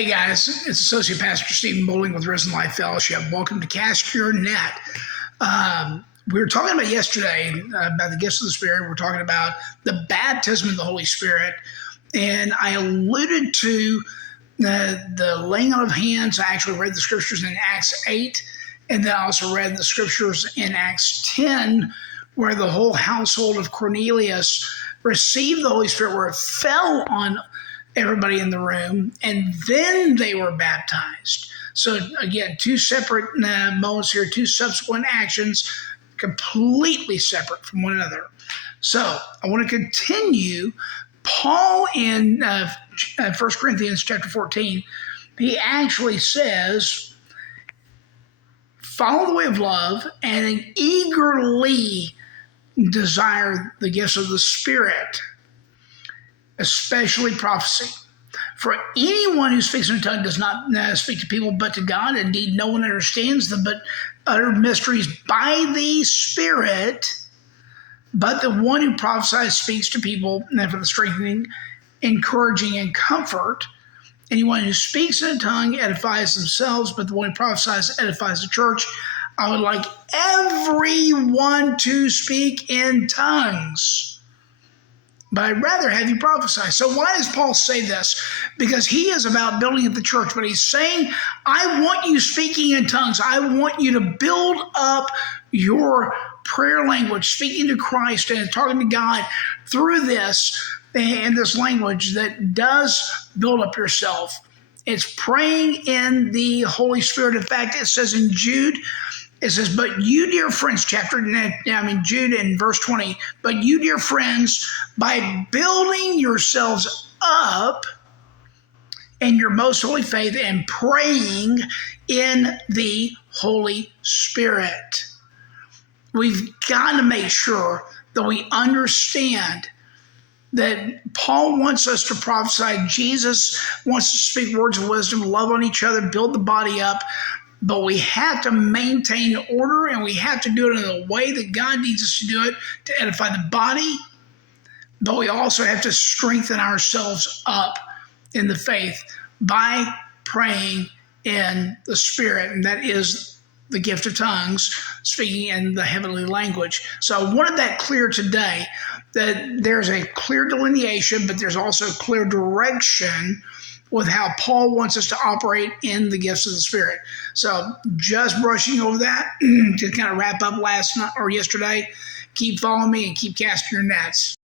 Hey guys, it's Associate Pastor Stephen Bowling with Risen Life Fellowship. Welcome to Cast Your Net. We were talking about yesterday about the gifts of the Spirit. We're talking about the baptism of the Holy Spirit. And I alluded to the laying on of hands. I actually read the scriptures in Acts 8. And then I also read the scriptures in Acts 10, where the whole household of Cornelius received the Holy Spirit, where it fell on everybody in the room, and then they were baptized. So again, two separate moments here, two subsequent actions, completely separate from one another. So I want to continue. Paul in 1 Corinthians chapter 14, he actually says, follow the way of love and eagerly desire the gifts of the Spirit, especially prophecy. For anyone who speaks in a tongue does not speak to people but to God. Indeed, no one understands them but utter mysteries by the Spirit. But the one who prophesies speaks to people for the strengthening, encouraging, and comfort. Anyone who speaks in a tongue edifies themselves, but the one who prophesies edifies the church. I would like everyone to speak in tongues, but I'd rather have you prophesy. So why does Paul say this? Because he is about building up the church, but he's saying, I want you speaking in tongues. I want you to build up your prayer language, speaking to Christ and talking to God through this and this language that does build up yourself. It's praying in the Holy Spirit. In fact, it says in Jude, it says, but you, dear friends, Jude in verse 20, but you, dear friends, by building yourselves up in your most holy faith and praying in the Holy Spirit. We've got to make sure that we understand that Paul wants us to prophesy. Jesus wants to speak words of wisdom, love on each other, build the body up. But we have to maintain order, and we have to do it in the way that God needs us to do it to edify the body. But we also have to strengthen ourselves up in the faith by praying in the Spirit, and that is the gift of tongues, speaking in the heavenly language. So I wanted that clear today, that there's a clear delineation, but there's also clear direction with how Paul wants us to operate in the gifts of the Spirit. So just brushing over that to kind of wrap up last night or yesterday. Keep following me and keep casting your nets.